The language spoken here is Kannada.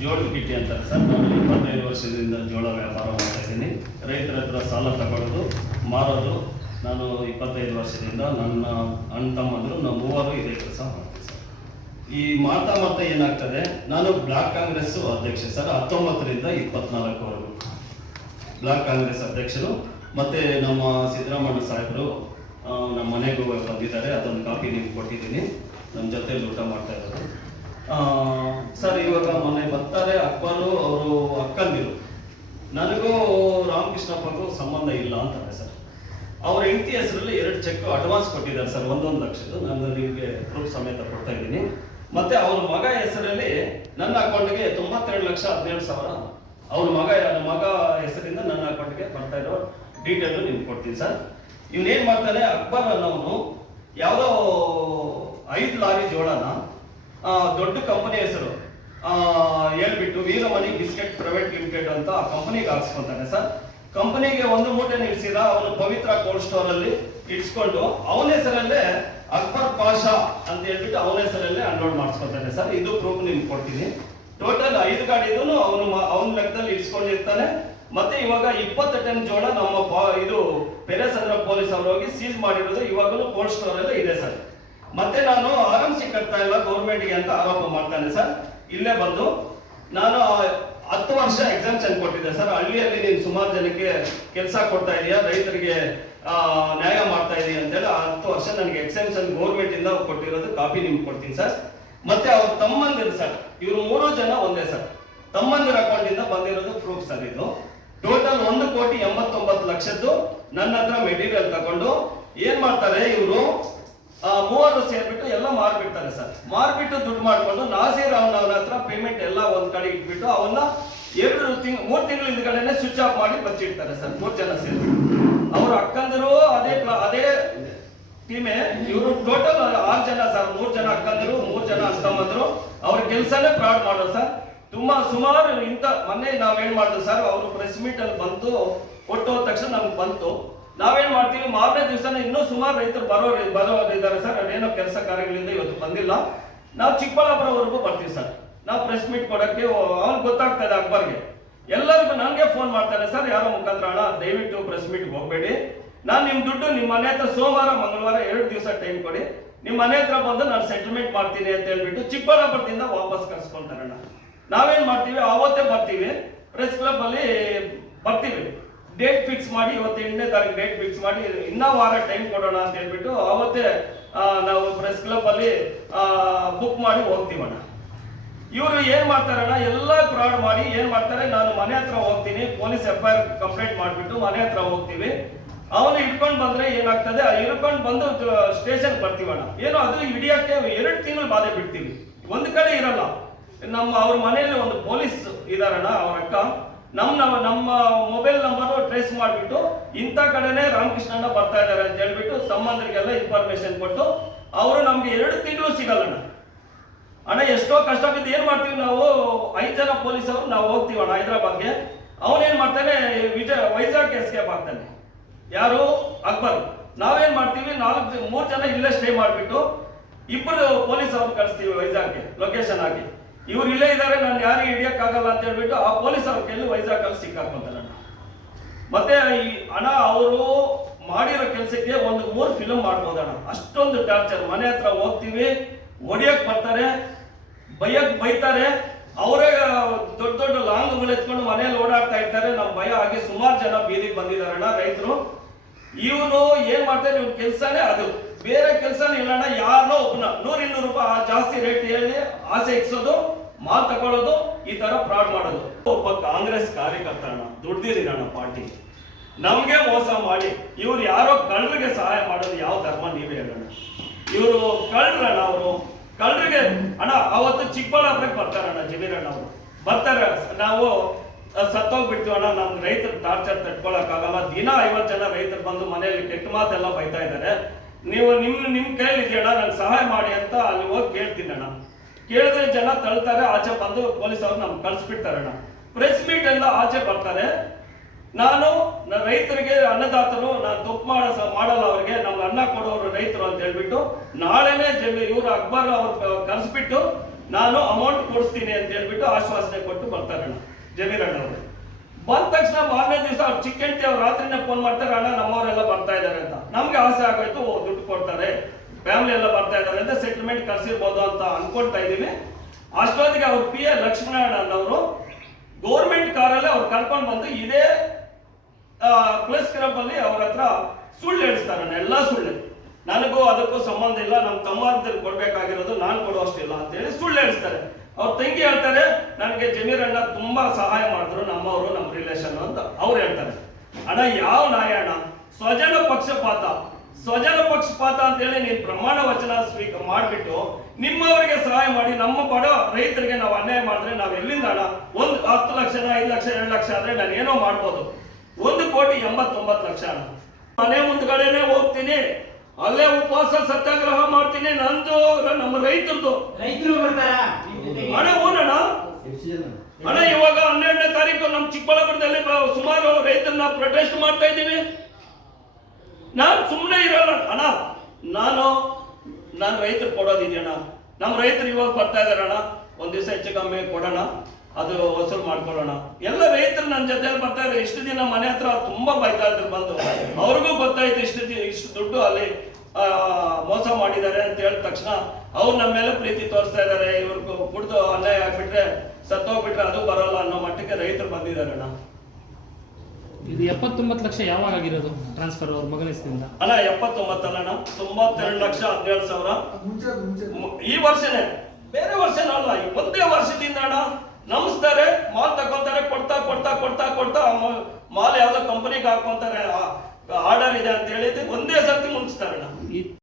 ಜೋಳದ ಕಿಟ್ಟಿ ಅಂತಾರೆ ಸರ್. ನಾನು ಇಪ್ಪತ್ತೈದು ವರ್ಷದಿಂದ ಜೋಳ ವ್ಯಾಪಾರ ಮಾಡ್ತಾ ಇದ್ದೀನಿ. ರೈತರ ಹತ್ರ ಸಾಲ ತಗೊಳ್ಳೋದು ಮಾರೋದು ನಾನು ಇಪ್ಪತ್ತೈದು ವರ್ಷದಿಂದ ನನ್ನ ಅಣ್ಣ ತಮ್ಮಂದರು ನಮ್ಮ ಮೂವರು ಇದೇ ಕೆಲಸ ಮಾಡ್ತೀವಿ ಸರ್. ಈ ಮಾತಾ ಮಾತಾ ಏನಾಗ್ತದೆ ನಾನು ಬ್ಲಾಕ್ ಕಾಂಗ್ರೆಸ್ ಅಧ್ಯಕ್ಷ ಸರ್ ಹತ್ತೊಂಬತ್ತರಿಂದ ಇಪ್ಪತ್ನಾಲ್ಕವರೆಗೂ. ಬ್ಲಾಕ್ ಕಾಂಗ್ರೆಸ್ ಅಧ್ಯಕ್ಷರು ಮತ್ತೆ ನಮ್ಮ ಸಿದ್ದರಾಮಯ್ಯ ಸಾಹೇಬರು ನಮ್ಮ ಮನೆಗೂ ಬಂದಿದ್ದಾರೆ. ಅದೊಂದು ಕಾಪಿ ನಿಮ್ಗೆ ಕೊಟ್ಟಿದ್ದೀನಿ. ನಮ್ಮ ಜೊತೆ ಊಟ ಮಾಡ್ತಾ ಇರೋದು ಆ, ಸರ್, ಇವಾಗ ಮೊನ್ನೆ ಬರ್ತಾರೆ ಅಕ್ಬರು ಅವರು ಅಕ್ಕಂದಿರು. ನನಗೂ ರಾಮಕೃಷ್ಣಪ್ಪಗೂ ಸಂಬಂಧ ಇಲ್ಲ ಅಂತಾರೆ ಸರ್. ಅವರ ಹೆಂಡತಿ ಹೆಸರಲ್ಲಿ ಎರಡು ಚೆಕ್ ಅಡ್ವಾನ್ಸ್ ಕೊಟ್ಟಿದ್ದಾರೆ ಸರ್, ಒಂದೊಂದು ಲಕ್ಷದ್ದು. ನಾನು ನಿಮಗೆ ಪ್ರೂಫ್ ಸಮೇತ ಕೊಡ್ತಾ ಇದ್ದೀನಿ. ಮತ್ತೆ ಅವ್ರ ಮಗ ಹೆಸರಲ್ಲಿ ನನ್ನ ಅಕೌಂಟ್ಗೆ ತೊಂಬತ್ತೆರಡು ಲಕ್ಷ ಹದಿನೇಳು ಸಾವಿರ. ಅವ್ರ ಮಗ ಮಗ ಹೆಸರಿಂದ ನನ್ನ ಅಕೌಂಟ್ಗೆ ಬರ್ತಾ ಇರೋ ಡೀಟೇಲ್ ನಿಮ್ಗೆ ಕೊಡ್ತೀನಿ ಸರ್. ಇವನೇನ್ ಮಾಡ್ತಾನೆ, ಅಕ್ಬರ್ ಅನ್ನೋನು ಯಾವುದೋ ಐದು ಲಾರಿ ಜೋಳನ ದೊಡ್ಡ ಕಂಪನಿ ಹೆಸರು. ಹೇಳ್ಬಿಟ್ಟು ವೀರಮಣಿ ಬಿಸ್ಕೆಟ್ ಪ್ರೈವೇಟ್ ಲಿಮಿಟೆಡ್ ಅಂತ ಕಂಪನಿಗೆ ಹಾಕ್ಸ್ಕೊಂತಾನೆ ಸರ್. ಕಂಪನಿಗೆ ಒಂದು ಮೂಟೆ ನಿಲ್ಸಿದ ಅವನು ಪವಿತ್ರ ಕೋಲ್ಡ್ ಸ್ಟೋರ್ ಅಲ್ಲಿ ಇಟ್ಸ್ಕೊಂಡು ಅವನ ಹೆಸರಲ್ಲೇ ಅಕ್ಬರ್ ಪಾಷಾ ಅಂತ ಹೇಳ್ಬಿಟ್ಟು ಅವನ ಹೆಸರಲ್ಲೇ ಅನ್ಲೋಡ್ ಮಾಡಿಸ್ಕೊತಾನೆ ಸರ್. ಇದು ಪ್ರೂಫ್ ನಿಮ್ಗೆ ಕೊಡ್ತೀನಿ. ಟೋಟಲ್ ಐದು ಗಾಡಿದೂ ಅವನು ಅವನ ಲೆಕ್ಕದಲ್ಲಿ ಇಟ್ಸ್ಕೊಂಡಿರ್ತಾನೆ ಮತ್ತೆ ಇವಾಗ ಇಪ್ಪತ್ತು ಟನ್ ಜೋಳ ನಮ್ಮ ಇದು ಪೆರೇಸಂದ್ರ ಪೊಲೀಸ್ ಅವರು ಹೋಗಿ ಸೀಸ್ ಮಾಡಿರೋದು ಇವಾಗಲೂ ಕೋಲ್ಡ್ ಸ್ಟೋರ್ ಅಲ್ಲೇ ಇದೆ ಸರ್. ಮತ್ತೆ ನಾನು ಆರಂಭಿಸಿ ಕಟ್ತಾ ಇಲ್ಲ ಗೌರ್ಮೆಂಟ್ಗೆ ಅಂತ ಆರೋಪ ಮಾಡ್ತಾನೆ ಸರ್. ಇಲ್ಲೇ ಬಂದು ನಾನು ಹತ್ತು ವರ್ಷ ಎಕ್ಸಾಮ್ಷನ್ ಕೊಟ್ಟಿದ್ದೆ ಸರ್. ಹಳ್ಳಿಯಲ್ಲಿ ನೀನು ಸುಮಾರು ಜನಕ್ಕೆ ಕೆಲಸ ಕೊಡ್ತಾ ಇದೀಯಾ? ರೈತರಿಗೆ ನ್ಯಾಯ ಮಾಡ್ತಾ ಇದೀಯ ಅಂತೇಳಿ ಹತ್ತು ವರ್ಷ ನನಗೆ ಎಕ್ಸಾಮ್ಷನ್ ಗೌರ್ಮೆಂಟ್ ಇಂದ ಕೊಟ್ಟಿರೋದು ಕಾಪಿ ನಿಮ್ಗೆ ಕೊಡ್ತೀನಿ ಸರ್. ಮತ್ತೆ ಅವ್ರ ತಮ್ಮಂದಿರು ಸರ್, ಇವರು ಮೂರು ಜನ ಒಂದೇ ಸರ್. ತಮ್ಮಂದಿರ ಅಕೌಂಟ್ ಇಂದ ಬಂದಿರೋದು ಪ್ರೂಫ್ ಸರ್ ಇದು. ಟೋಟಲ್ ಒಂದು ಕೋಟಿ ಎಂಬತ್ತೊಂಬತ್ತು ಲಕ್ಷದ್ದು ನನ್ನ ಹತ್ರ ಮೆಟೀರಿಯಲ್ ತಗೊಂಡು ಏನ್ ಮಾಡ್ತಾರೆ ಇವರು? ಮೂವರು ಸೇರ್ಬಿಟ್ಟು ಎಲ್ಲ ಮಾರ್ಬಿಡ್ತಾರೆ ಸರ್. ಮಾರ್ಬಿಟ್ಟು ದುಡ್ಡು ಮಾಡ್ಕೊಂಡು ನಾಸೀರ್ ಅವನ ಹತ್ರ ಪೇಮೆಂಟ್ ಎಲ್ಲ ಒಂದ್ ಕಡೆ ಇಟ್ಬಿಟ್ಟು ಅವನ್ನ ಎರಡು ತಿಂಗ್, ಮೂರ್ ತಿಂಗಳ ಹಿಂದ್ಗಡೆನೆ ಸ್ವಿಚ್ ಆಫ್ ಮಾಡಿ ಬಚ್ಚಿಡ್ತಾರೆ ಸರ್, ಮೂರ್ ಜನ ಸೇರಿ ಅವ್ರ ಅಕ್ಕಂದಿರು, ಅದೇ ಅದೇ ಟೀಮೆ, ಇವರು ಟೋಟಲ್ ಆರು ಜನ ಸರ್, ಮೂರ್ ಜನ ಅಕ್ಕಂದಿರು, ಮೂರ್ ಜನ ಅಕ್ಕಮ್ಮಂದ್ರು ಅವ್ರ ಕೆಲ್ಸನೇ ಫ್ರಾಡ್ ಮಾಡೋರು ಸರ್. ತುಂಬಾ ಸುಮಾರು ಇಂತ, ಮೊನ್ನೆ ನಾವೇನ್ ಮಾಡಿದ್ರು ಸರ್, ಅವರು ಪ್ರೆಸ್ ಮೀಟ್ ಅಲ್ಲಿ ಬಂತು ಕೊಟ್ಟು ಹೋದ ತಕ್ಷಣ ನಮ್ಗೆ ಬಂತು. ನಾವೇನ್ ಮಾಡ್ತೀವಿ? ಮಾರನೇ ದಿವಸನೇ ಇನ್ನೂ ಸುಮಾರು ರೈತರು ಬರೋ ಬರೋರು ಇದ್ದಾರೆ ಸರ್. ಅದೇನೋ ಕೆಲಸ ಕಾರ್ಯಗಳಿಂದ ಇವತ್ತು ಬಂದಿಲ್ಲ. ನಾವು ಚಿಕ್ಕಬಳ್ಳಾಪುರವರೆಗೂ ಬರ್ತೀವಿ ಸರ್. ನಾವು ಪ್ರೆಸ್ ಮೀಟ್ ಕೊಡಕ್ಕೆ ಅವ್ನಿಗೆ ಗೊತ್ತಾಗ್ತಾ ಇದೆ ಅಕ್ಬರ್ಗೆ. ಎಲ್ಲರಿಗೂ ನನಗೆ ಫೋನ್ ಮಾಡ್ತಾರೆ ಸರ್, ಯಾರೋ ಮುಖಾಂತರ ಅಣ್ಣ, ದಯವಿಟ್ಟು ಪ್ರೆಸ್ ಮೀಟ್ಗೆ ಹೋಗಬೇಡಿ. ನಾನು ನಿಮ್ಮ ದುಡ್ಡು ನಿಮ್ಮ ಮನೆ ಹತ್ರ ಸೋಮವಾರ, ಮಂಗಳವಾರ ಎರಡು ದಿವಸ ಟೈಮ್ ಕೊಡಿ. ನಿಮ್ಮ ಮನೆ ಹತ್ರ ಬಂದು ನಾನು ಸೆಟಲ್ಮೆಂಟ್ ಮಾಡ್ತೀನಿ ಅಂತ ಹೇಳ್ಬಿಟ್ಟು ಚಿಕ್ಕಬಳ್ಳಾಪುರದಿಂದ ವಾಪಸ್ ಕರ್ಸ್ಕೊಂತಾರಣ್ಣ. ನಾವೇನ್ ಮಾಡ್ತೀವಿ? ಅವತ್ತೇ ಬರ್ತೀವಿ. ಪ್ರೆಸ್ ಕ್ಲಬ್ ಅಲ್ಲಿ ಬರ್ತೀವಿ. ಡೇಟ್ ಫಿಕ್ಸ್ ಮಾಡಿ ಇವತ್ತು ಎಂಟನೇ ತಾರೀಕು ಡೇಟ್ ಫಿಕ್ಸ್ ಮಾಡಿ ಇನ್ನೂ ವಾರ ಟೈಮ್ ಕೊಡೋಣ ಅಂತ ಹೇಳ್ಬಿಟ್ಟು ಅವತ್ತೇ ನಾವು ಪ್ರೆಸ್ ಕ್ಲಬ್ ಅಲ್ಲಿ ಬುಕ್ ಮಾಡಿ ಹೋಗ್ತೀವಣ್ಣ ಇವರು ಏನ್ ಮಾಡ್ತಾರಣ್ಣ ಎಲ್ಲ ಫ್ರಾಡ್ ಮಾಡಿ ಏನ್ ಮಾಡ್ತಾರೆ? ನಾನು ಮನೆ ಹತ್ರ ಹೋಗ್ತೀನಿ ಪೊಲೀಸ್ ಎಫ್ ಐ ಕಂಪ್ಲೇಂಟ್ ಮಾಡಿಬಿಟ್ಟು ಮನೆ ಹತ್ರ ಹೋಗ್ತೀವಿ. ಅವನು ಹಿಡ್ಕೊಂಡು ಬಂದ್ರೆ ಏನಾಗ್ತದೆ? ಹಿಡ್ಕೊಂಡು ಬಂದು ಸ್ಟೇಷನ್ ಬರ್ತೀವಣ್ಣ ಏನೋ ಅದು ಹಿಡಿಯಕ್ಕೆ ಎರಡು ತಿಂಗಳು ಬಾಧೆ ಬಿಡ್ತೀವಿ. ಒಂದು ಕಡೆ ಇರಲ್ಲ. ನಮ್ಮ ಅವ್ರ ಮನೆಯಲ್ಲಿ ಒಂದು ಪೊಲೀಸ್ ಇದಾರಣ್ಣ, ಅವ್ರ ಅಕ್ಕ. ನಮ್ಮ, ನಮ್ಮ- ಮೊಬೈಲ್ ಟ್ರೇಸ್ ಮಾಡಿಬಿಟ್ಟು ಇಂಥ ಕಡೆನೆ ರಾಮಕೃಷ್ಣಣ್ಣ ಬರ್ತಾ ಇದ್ದಾರೆ ಅಂತ ಹೇಳ್ಬಿಟ್ಟು ಸಂಬಂಧರಿಗೆಲ್ಲ ಇನ್ಫಾರ್ಮೇಶನ್ ಕೊಟ್ಟು ಅವರು ನಮ್ಗೆ ಎರಡು ತಿಂಗಳು ಸಿಗಲ್ಲಣ್ಣ. ಅಣ್ಣ, ಎಷ್ಟೋ ಕಷ್ಟ ಬಿದ್ದು ಏನ್ ಮಾಡ್ತೀವಿ ನಾವು? ಐದು ಜನ ಪೊಲೀಸ್ ಅವರು, ನಾವು ಹೋಗ್ತೀವಿ ಅಣ್ಣ ಹೈದರಾಬಾದ್ಗೆ. ಅವನೇನ್ ಮಾಡ್ತಾನೆ? ವಿಜಯ ವೈಜಾಗ್ ಎಸ್ಕೇಪ್ ಆಗ್ತಾನೆ. ಯಾರು? ಅಕ್ಬರ್. ನಾವೇನ್ ಮಾಡ್ತೀವಿ? ನಾಲ್ಕು ಮೂರ್ ಜನ ಇಲ್ಲೇ ಸ್ಟೇ ಮಾಡ್ಬಿಟ್ಟು ಇಬ್ಬರು ಪೊಲೀಸ್ ಅವ್ರು ಕಳಿಸ್ತೀವಿ ವೈಜಾಗ್ಗೆ ಲೊಕೇಶನ್ ಆಗಿ. ಇವ್ರು ಇಲ್ಲೇ ಇದ್ದಾರೆ ನಾನು ಯಾರಿಗೆ ಹಿಡಿಯಕ್ಕಾಗಲ್ಲ ಅಂತ ಹೇಳ್ಬಿಟ್ಟು ಆ ಪೊಲೀಸ್ ಅವ್ರ ಕೈಯಲ್ಲಿ ವೈಜಾಗ್ ಅಲ್ಲಿ ಸಿಕ್ಕಾಕೊಂತಾನೆ ಮತ್ತೆ ಈ ಹಣ ಅವರು ಮಾಡಿರೋ ಕೆಲಸಕ್ಕೆ ಒಂದು ಮೂರು ಫಿಲಮ್ ಮಾಡ್ಬೋದಣ್ಣ. ಅಷ್ಟೊಂದು ಟಾರ್ಚರ್ ಮನೆ ಹತ್ರ ಹೋಗ್ತೀವಿ, ಹೊಡಿಯಕ್ ಬರ್ತಾರೆ, ಬೈಯಕ್ ಬೈತಾರೆ. ಅವರೇ ದೊಡ್ಡ ದೊಡ್ಡ ಲಾಂಗ್ ಎತ್ಕೊಂಡು ಮನೆಯಲ್ಲಿ ಓಡಾಡ್ತಾ ಇರ್ತಾರೆ. ನಮ್ಮ ಭಯ ಆಗಿ ಸುಮಾರು ಜನ ಬೀದಿಗೆ ಬಂದಿದಾರಣ್ಣ ರೈತರು. ಇವನು ಏನ್ ಮಾಡ್ತಾರೆ? ಇವ್ನ ಕೆಲಸನೇ ಅದು. ಬೇರೆ ಕೆಲಸನೇ ಇಲ್ಲಣ್ಣ. ಯಾರನ್ನೋ ಒಬ್ಬನ ನೂರ ಇನ್ನೂರು ರೂಪಾಯಿ ಜಾಸ್ತಿ ರೇಟ್ ಹೇಳಿ ಆಸೆ ಇಕ್ಸೋದು ಮಾಲ್ ತಗೊಳ್ಳೋದು ಈ ತರ ಫ್ರಾಡ್ ಮಾಡೋದು. ಒಬ್ಬ ಕಾಂಗ್ರೆಸ್ ಕಾರ್ಯಕರ್ತನ ದುಡ್ದಿದ್ದೀನಿ ಪಾರ್ಟಿ ನಮಗೆ ಮೋಸ ಮಾಡಿ, ಇವ್ರು ಯಾರೋ ಕಳ್ಳರಿಗೆ ಸಹಾಯ ಮಾಡೋದು ಯಾವ ಧರ್ಮ ನೀವೇ ಹೇಳೋಣ ಇವರು ಕಳ್ಳರಣ್ಣ ಅವರು. ಕಳ್ಳರಿಗೆ, ಅಣ್ಣ, ಅವತ್ತು ಚಿಕ್ಕಬಳ್ಳಾಪುರಕ್ಕೆ ಬರ್ತಾರಣ್ಣ ಜಮೀರಣ್ಣ ಅವರು. ಬರ್ತಾರೆ, ನಾವು ಸತ್ತೋಗ್ಬಿಡ್ತೀವಿ ಅಣ್ಣ, ನಮ್ ರೈತರ ಟಾರ್ಚರ್ ತಟ್ಕೊಳ್ಳೋಕ್ಕಾಗಲ್ಲ ದಿನ ಐವತ್ತು ಜನ ರೈತರು ಬಂದು ಮನೆಯಲ್ಲಿ ಕೆಟ್ಟ ಮಾತೆಲ್ಲ ಬೈತಾ ಇದ್ದಾರೆ ನೀವು ನಿಮ್ ನಿಮ್ ಕೈಲಿ ಇದೆಯಣ್ಣ ನನ್ಗೆ ಸಹಾಯ ಮಾಡಿ ಅಂತ ಅಲ್ಲಿ ಹೋಗಿ ಕೇಳ್ತೀನಿ ಅಣ್ಣ. ಕೇಳಿದ್ರೆ ಜನ ತಳ್ತಾರೆ, ಆಚೆ ಬಂದು ಪೊಲೀಸ್ ಅವ್ರು ನಮ್ಗೆ ಅಣ್ಣ. ಪ್ರೆಸ್ ಮೀಟ್ ಎಲ್ಲ ಆಚೆ ಬರ್ತಾರೆ. ನಾನು ನನ್ನ ರೈತರಿಗೆ ಅನ್ನದಾತರು, ನಾನು ತಪ್ಪು ಮಾಡ ಮಾಡಲ್ಲ ಅವ್ರಿಗೆ, ನಮ್ಗೆ ಅನ್ನ ಕೊಡೋರು ರೈತರು ಅಂತ ಹೇಳ್ಬಿಟ್ಟು, ನಾಳೆನೇ ಜಮಿ ಇವರು ಅಕ್ಬರ್ ಅವ್ರ ಕರೆಸ್ಬಿಟ್ಟು ನಾನು ಅಮೌಂಟ್ ಕೊಡಿಸ್ತೀನಿ ಅಂತ ಹೇಳ್ಬಿಟ್ಟು ಆಶ್ವಾಸನೆ ಕೊಟ್ಟು ಬರ್ತಾರೆ ಅಣ್ಣ ಅವರು. ಬಂದ ತಕ್ಷಣ ಮಾರನೇ ದಿವಸ ಅವ್ರು ಚಿಕ್ಕ ಹೆಂಡತಿ ಅವ್ರು ರಾತ್ರಿನೇ ಫೋನ್ ಮಾಡ್ತಾರೆ, ಅಣ್ಣ, ನಮ್ಮವರೆಲ್ಲ ಬರ್ತಾ ಇದ್ದಾರೆ ಅಂತ. ನಮ್ಗೆ ಆಸೆ ಆಗೋಯ್ತು ದುಡ್ಡು ಕೊಡ್ತಾರೆ. ಫ್ಯಾಮಿಲಿ ಎಲ್ಲ ಬರ್ತಾ ಇದ್ದಾರೆ ಅಂತ ಸೆಟಲ್ಮೆಂಟ್ ಕಳಿಸಿರ್ಬೋದು ಅಂತ ಅನ್ಕೊಳ್ತಾ ಇದ್ದೀವಿ ಅಷ್ಟೊತ್ತಿಗೆ ಅವ್ರ ಪಿ ಎ ಲಕ್ಷ್ಮಣ ಅವರು ಗೌರ್ಮೆಂಟ್ ಕಾರಲ್ಲೇ ಅವ್ರು ಕರ್ಕೊಂಡು ಬಂದು ಇದೇ ಪ್ಲಸ್ ಕ್ಲಬ್ ಅಲ್ಲಿ ಅವ್ರ ಹತ್ರ ಸುಳ್ಳು ಹೇಳಿಸ್ತಾರೆ, ಎಲ್ಲ ಸುಳ್ಳು. ನನಗೂ ಅದಕ್ಕೂ ಸಂಬಂಧ ಇಲ್ಲ ನಮ್ಮ ತಮ್ಮಂದಿರು ಕೊಡ್ಬೇಕಾಗಿರೋದು ನಾನು ಕೊಡುವಷ್ಟಿಲ್ಲ ಅಂತ ಹೇಳಿ ಸುಳ್ಳು ಹೇಳಿಸ್ತಾರೆ. ಅವ್ರ ತಂಗಿ ಹೇಳ್ತಾರೆ, ನನಗೆ ಜಮೀರ್ ಅಣ್ಣ ತುಂಬಾ ಸಹಾಯ ಮಾಡಿದ್ರು, ನಮ್ಮವರು ನಮ್ಮ ರಿಲೇಷನ್ ಅಂತ. ಅವ್ರು ಹೇಳ್ತಾರೆ, ಅಣ್ಣ, ಯಾವ ನಾಯಣ್ಣ? ಸ್ವಜನ ಪಕ್ಷಪಾತ. ಸ್ವಜನ ಪಕ್ಷಪಾತ ಅಂತ ಹೇಳಿ ನೀನು ಪ್ರಮಾಣ ವಚನ ಸ್ವೀಕ ಮಾಡಿಬಿಟ್ಟು ನಿಮ್ಮವರಿಗೆ ಸಹಾಯ ಮಾಡಿ ನಮ್ಮ ಬಡ ರೈತರಿಗೆ ನಾವು ಅನ್ಯಾಯ ಮಾಡಿದ್ರೆ ನಾವು ಎಲ್ಲಿಂದ ಹಣ ಒಂದು ಹತ್ತು ಲಕ್ಷನ ಐದು ಲಕ್ಷ ಎರಡು ಲಕ್ಷ ಆದ್ರೆ ನಾನು ಏನೋ ಮಾಡ್ಬೋದು. ಒಂದು ಕೋಟಿ ಎಂಬತ್ತೊಂಬತ್ತು ಲಕ್ಷ ಹಣ ಮನೆ ಮುಂದ್ಗಡೆನೆ ಹೋಗ್ತೀನಿ. ಅಲ್ಲೇ ಉಪವಾಸ ಸತ್ಯಾಗ್ರಹ ಮಾಡ್ತೀನಿ. ನಂದು ನಮ್ಮ ರೈತರದು. ರೈತರು? ಹಣ ಓನಣ್ಣ ಅಣ್ಣ ಇವಾಗ ಹನ್ನೆರಡನೇ ತಾರೀಕು ನಮ್ಮ ಚಿಕ್ಕಬಳ್ಳಾಪುರದಲ್ಲಿ ಸುಮಾರು ರೈತರನ್ನ ಪ್ರೊಟೆಸ್ಟ್ ಮಾಡ್ತಾ ಇದ್ದೀವಿ. ನಾನು ಸುಮ್ಮನೆ ಇರೋಲ್ಲ, ಅಣ್ಣ. ನಾನು ನಾನು ರೈತರು ಕೊಡೋದಿದೆಯಣ್ಣ ನಮ್ಮ ರೈತರು ಇವಾಗ ಬರ್ತಾ ಇದಾರಣ ಒಂದ್ ದಿವಸ ಹೆಚ್ಚು ಕಮ್ಮಿ ಕೊಡೋಣ. ಅದು ವಸೂಲು ಮಾಡ್ಕೊಳ್ಳೋಣ. ಎಲ್ಲ ರೈತರು ನನ್ನ ಜೊತೆ ಬರ್ತಾ ಇದ್ದಾರೆ ಇಷ್ಟು ದಿನ ಮನೆ ಹತ್ರ ತುಂಬಾ ಬೈತಾ ಇದ್ರು ಬಂದು. ಅವ್ರಿಗೂ ಗೊತ್ತಾಯ್ತು ಇಷ್ಟು ದಿನ ಇಷ್ಟು ದುಡ್ಡು ಅಲ್ಲಿ ಮೋಸ ಮಾಡಿದ್ದಾರೆ ಅಂತ ಹೇಳಿದ ತಕ್ಷಣ ಅವ್ರು ನಮ್ಮ ಮೇಲೆ ಪ್ರೀತಿ ತೋರಿಸ್ತಾ ಇದ್ದಾರೆ ಇವ್ರಿಗೂ ಕುಡಿದು ಅನ್ಯಾಯ ಆಗ್ಬಿಟ್ರೆ, ಸತ್ತೋಗ್ಬಿಟ್ರೆ ಅದು ಬರಲ್ಲ ಅನ್ನೋ ಮಟ್ಟಕ್ಕೆ ರೈತರು ಬಂದಿದ್ದಾರೆ, ಅಣ್ಣ. ಇದು ಎಪ್ಪತ್ತೊಂಬತ್ತು ಲಕ್ಷ ಯಾವಾಗ ಆಗಿರೋದು ಟ್ರಾನ್ಸ್ಫರ್ ಅವ್ರ ಮಗನ ಹೆಸರಿಂದ? ಅಲ್ಲ ಎಪ್ಪತ್ತೊಂಬತ್ತಲ್ಲ ಅಣ್ಣ. ತೊಂಬತ್ತೆರಡು ಲಕ್ಷ ಹದಿನೇಳು ಸಾವಿರ. ಈ ವರ್ಷನೇ. ಬೇರೆ ವರ್ಷನೇ ಅಲ್ಲ ಈ ಒಂದೇ ವರ್ಷದಿಂದ ಅಣ್ಣ. ನಮಿಸ್ತಾರೆ ಮಾಲ್ ತಗೊಂತಾರೆ ಕೊಡ್ತಾ ಕೊಡ್ತಾ ಕೊಡ್ತಾ ಕೊಡ್ತಾ ಮಾಲ್ ಯಾವ್ದೋ ಕಂಪನಿಗೆ ಹಾಕೊಂತಾರೆ ಆರ್ಡರ್ ಇದೆ ಅಂತ ಹೇಳಿದ್ರೆ ಒಂದೇ ಸರ್ತಿ ಮುಗಿಸ್ತಾರೆ ಅಣ್ಣ. ಈ